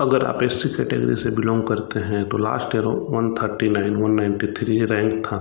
अगर आप SC category से बिलोंग करते हैं तो लास्ट ईयर 139 193 रैंक था,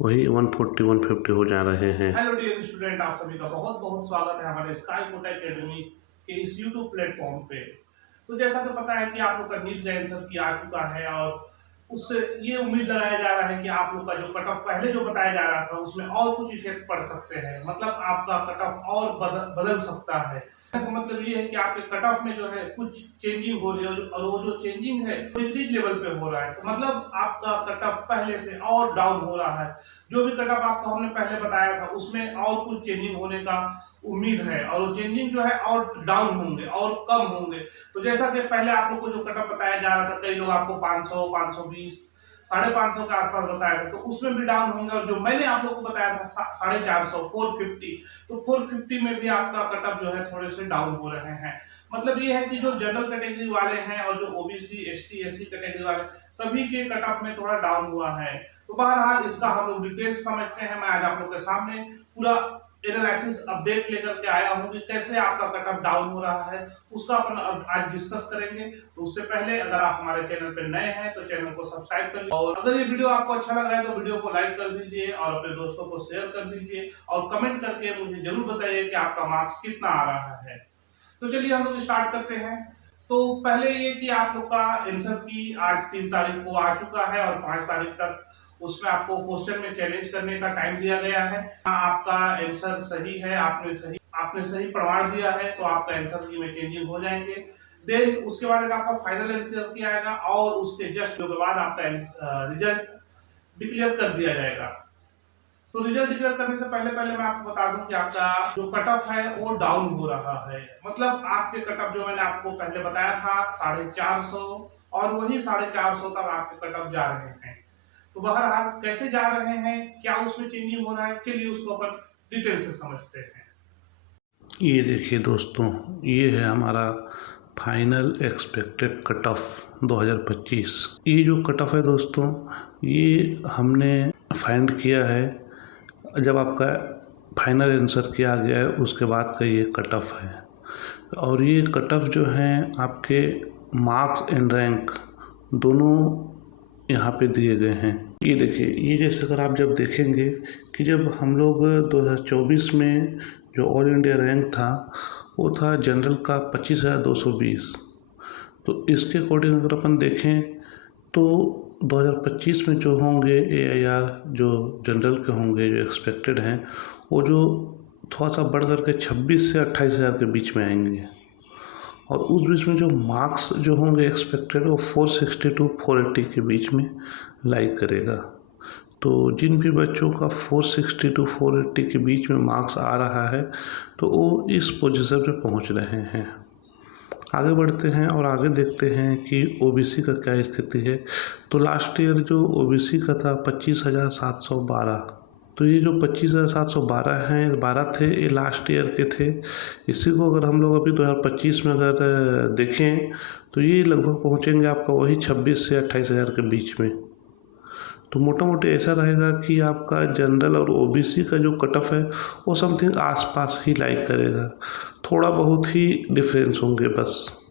वही 140 150 हो जा रहे हैं। हेलो डियर स्टूडेंट, आप सभी का बहुत बहुत स्वागत है हमारे स्काई कोटा एकेडमी के इस यूट्यूब प्लेटफॉर्म पे। तो जैसा कि पता है कि आप लोग का नीट का आंसर की आ चुका है और उससे ये उम्मीद लगाया जा रहा है कि आप लोग का जो कट ऑफ पहले जो बताया जा रहा था उसमें और कुछ इफेक्ट पड़ सकते हैं, मतलब आपका कट ऑफ और बदल सकता है। तो मतलब ये है कि आपके कट ऑफ में जो है कुछ चेंजिंग हो रही है और वो जो चेंजिंग है वो इंक्रीज लेवल पे हो रहा है। तो मतलब आपका कट ऑफ पहले से और डाउन हो रहा है। जो भी कट ऑफ आपको हमने पहले बताया था उसमें और कुछ चेंजिंग होने का उम्मीद है और वो चेंजिंग जो है और डाउन होंगे और कम होंगे। तो जैसा कि पहले आप लोग को जो कट ऑफ बताया जा रहा था, कई लोग आपको 500 520 550 के आसपास बताया था, तो उसमें भी डाउन होंगे। और जो मैंने आप लोग को बताया था 450 450, तो 450 में भी आपका कट ऑफ जो है थोड़े से डाउन हो रहे हैं। मतलब ये है कि जो जनरल कैटेगरी वाले हैं और जो ओबीसी एसटी एससी कैटेगरी वाले सभी के कट ऑफ में थोड़ा डाउन हुआ है। तो बहरहाल इसका हम लोग डिटेल्स समझते हैं। मैं आज आप लोग के सामने पूरा एनालिसिस अपडेट लेकर के आया हूं कि कैसे आपका कट ऑफ डाउन हो रहा है, उसका अपन आज डिस्कस करेंगे। तो उससे पहले अगर आप हमारे चैनल पे नए हैं तो चैनल को सब्सक्राइब कर लीजिए, और अगर ये वीडियो आपको अच्छा लग रहा है तो वीडियो को लाइक कर दीजिए और अपने दोस्तों को शेयर कर दीजिए और कमेंट करके मुझे जरूर बताइए कि आपका मार्क्स कितना आ रहा है। तो चलिए हम लोग स्टार्ट करते हैं। तो पहले ये कि आप लोग का आंसर की आज 3 तारीख को आ चुका है और 5 तारीख तक उसमें आपको क्वेश्चन में चैलेंज करने का टाइम दिया गया है। आपका आंसर सही है, आपने सही प्रमाण दिया है तो आपका आंसर की में चेंजिंग हो जाएंगे। देन उसके बाद आपका फाइनल आंसर की आएगा और उसके जस्ट के बाद आपका रिजल्ट डिक्लेयर कर दिया जाएगा। तो रिजल्ट डिक्लेयर करने से पहले पहले मैं आपको बता दूं कि आपका जो कट ऑफ है वो डाउन हो रहा है। मतलब आपके कट ऑफ जो मैंने आपको पहले बताया था 450 और वही 450 तक आपके कट ऑफ जा रहे हैं। तो बहरहाल कैसे जा रहे हैं, क्या उसमें चेंजिंग हो रहा है, चलिए उसको अपन डिटेल से समझते हैं। ये देखिए दोस्तों, ये है हमारा फाइनल एक्सपेक्टेड कट ऑफ 2025। ये जो कट ऑफ है दोस्तों, ये हमने फाइंड किया है जब आपका फाइनल आंसर किया गया है उसके बाद का ये कट ऑफ है। और ये कट ऑफ जो है आपके मार्क्स एंड रैंक दोनों यहाँ पे दिए गए हैं। ये देखिए, ये जैसे अगर आप जब देखेंगे कि जब हम लोग 2024 में जो ऑल इंडिया रैंक था वो था जनरल का 25,220। तो इसके अकॉर्डिंग अगर अपन देखें तो 2025 में जो होंगे AIR जो जनरल के होंगे जो एक्सपेक्टेड हैं, वो जो थोड़ा सा बढ़ करके 26 से 28,000 के बीच में आएंगे। और उस बीच में जो मार्क्स जो होंगे एक्सपेक्टेड वो 460 टू 480 के बीच में लाइक करेगा। तो जिन भी बच्चों का 460 टू 480 के बीच में मार्क्स आ रहा है तो वो इस पोजीशन पे पहुंच रहे हैं। आगे बढ़ते हैं और आगे देखते हैं कि OBC का क्या स्थिति है। तो लास्ट ईयर जो OBC का था 25,712। तो ये जो 25,712 हैं 12 थे, ये लास्ट ईयर के थे। इसी को अगर हम लोग अभी 2025 में अगर देखें तो ये लगभग पहुंचेंगे आपका वही 26 से 28,000 के बीच में। तो मोटा मोटी ऐसा रहेगा कि आपका जनरल और OBC का जो कट ऑफ है वो समथिंग आसपास ही लाइक करेगा, थोड़ा बहुत ही डिफरेंस होंगे बस।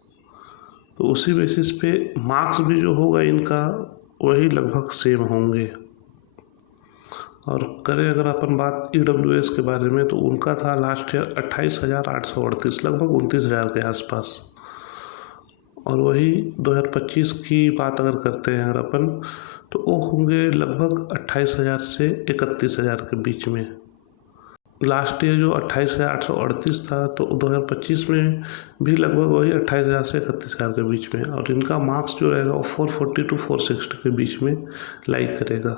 तो उसी बेसिस पे मार्क्स भी जो होगा इनका वही लगभग सेम होंगे। और करें अगर अपन बात EWS के बारे में तो उनका था लास्ट ईयर 28,838, लगभग 29,000 के आसपास। और वही 2025 की बात अगर करते हैं अगर अपन तो वो होंगे लगभग 28,000 से 31,000 के बीच में। लास्ट ईयर जो 28,838 था तो 2025 में भी लगभग वही 28,000 से 31,000 के बीच में। और इनका मार्क्स जो रहेगा वो 440 टू 460 के बीच में लाइक करेगा।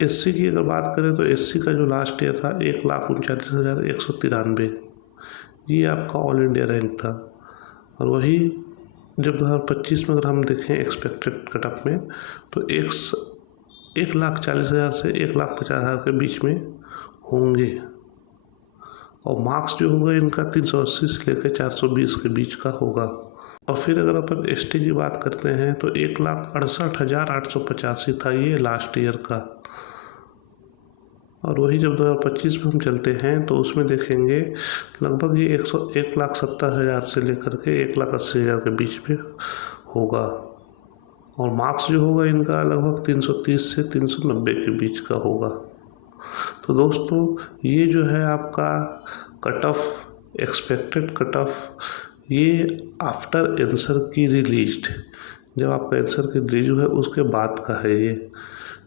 SC की अगर बात करें तो SC का जो लास्ट ईयर था 1,39,193, ये आपका ऑल इंडिया रैंक था। और वही जब 2025 में अगर हम देखें एक्सपेक्टेड कट ऑफ में तो 1,40,000 से 1,50,000 के बीच में होंगे। और मार्क्स जो होगा इनका 380 से लेकर 420 के बीच का होगा। और फिर अगर अपन ST की बात करते हैं तो 1,68,885 था ये लास्ट ईयर का। और वही जब 2025 में हम चलते हैं तो उसमें देखेंगे लगभग ये 1,70,000 से लेकर के 1,80,000 के बीच में होगा। और मार्क्स जो होगा इनका लगभग 330 से 390 के बीच का होगा। तो दोस्तों ये जो है आपका cut off, expected cut off, ये आफ्टर आंसर की रिलीज्ड, जब आपका आंसर की रिलीज हुआ है उसके बाद का है ये।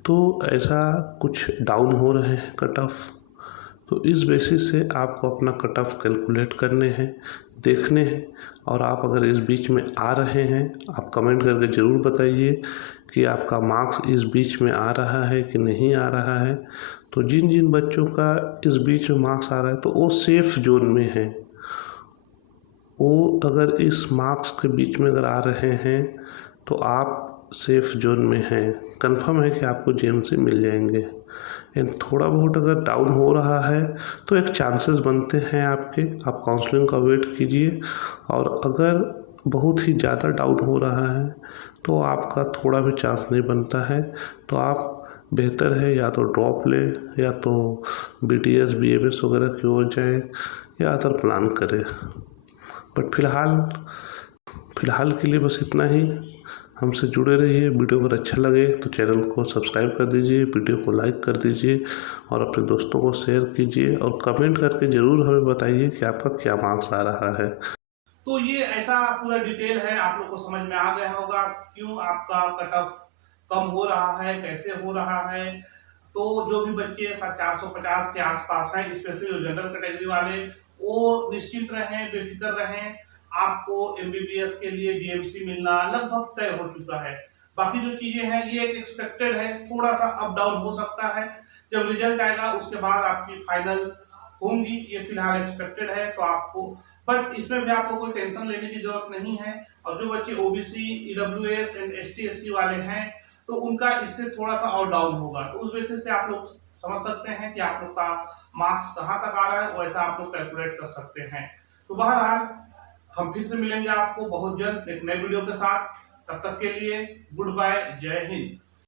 तो ऐसा कुछ डाउन हो रहे हैं कट ऑफ, तो इस बेसिस से आपको अपना कट ऑफ कैलकुलेट करने हैं, देखने हैं। और आप अगर इस बीच में आ रहे हैं, आप कमेंट करके ज़रूर बताइए कि आपका मार्क्स इस बीच में आ रहा है कि नहीं आ रहा है। तो जिन जिन बच्चों का इस बीच में मार्क्स आ रहा है तो वो सेफ जोन में है। वो अगर इस मार्क्स के बीच में अगर आ रहे हैं तो आप सेफ जोन में हैं, कंफर्म है कि आपको जेएमसी मिल जाएंगे। एंड थोड़ा बहुत अगर डाउन हो रहा है तो एक चांसेस बनते हैं आपके, आप काउंसलिंग का वेट कीजिए। और अगर बहुत ही ज़्यादा डाउन हो रहा है तो आपका थोड़ा भी चांस नहीं बनता है, तो आप बेहतर है या तो ड्रॉप लें या तो BTS BMS वगैरह की ओर जाएँ या अदर प्लान करें। बट फ़िलहाल के लिए बस इतना ही। हमसे जुड़े रहिए। वीडियो अगर अच्छा लगे तो चैनल को सब्सक्राइब कर दीजिए, वीडियो को लाइक कर दीजिए और अपने दोस्तों को शेयर कीजिए और कमेंट करके ज़रूर हमें बताइए कि आपका क्या मार्क्स आ रहा है। तो ये ऐसा पूरा डिटेल है, आप लोग को समझ में आ गया होगा क्यों आपका कट ऑफ कम हो रहा है, कैसे हो रहा है। तो जो भी बच्चे 450 के आसपास हैं, स्पेशली जो जनरल कैटेगरी वाले, वो निश्चिंत रहें, बेफिक्र रहें। आपको MBBS के लिए GMC मिलना लगभग तय हो चुका है। बाकी जो चीजें हैं ये एक एक्सपेक्टेड है, थोड़ा सा अप डाउन हो सकता है। जब रिजल्ट आएगा उसके बाद आपकी फाइनल होंगी, ये फिलहाल एक्सपेक्टेड है। तो आपको, बट इसमें भी आपको कोई टेंशन लेने की जरूरत नहीं है। और जो बच्चे OBC, EWS एंड ST/SC वाले हैं तो उनका इससे थोड़ा सा और डाउन होगा। तो उस बेसिस से आप लोग समझ सकते हैं कि आप लोग का मार्क्स कहाँ तक आ रहा है, वैसा आप लोग कैलकुलेट कर सकते हैं। तो बहरहाल हम फिर से मिलेंगे आपको बहुत जल्द एक नए वीडियो के साथ। तब तक के लिए गुड बाय, जय हिंद।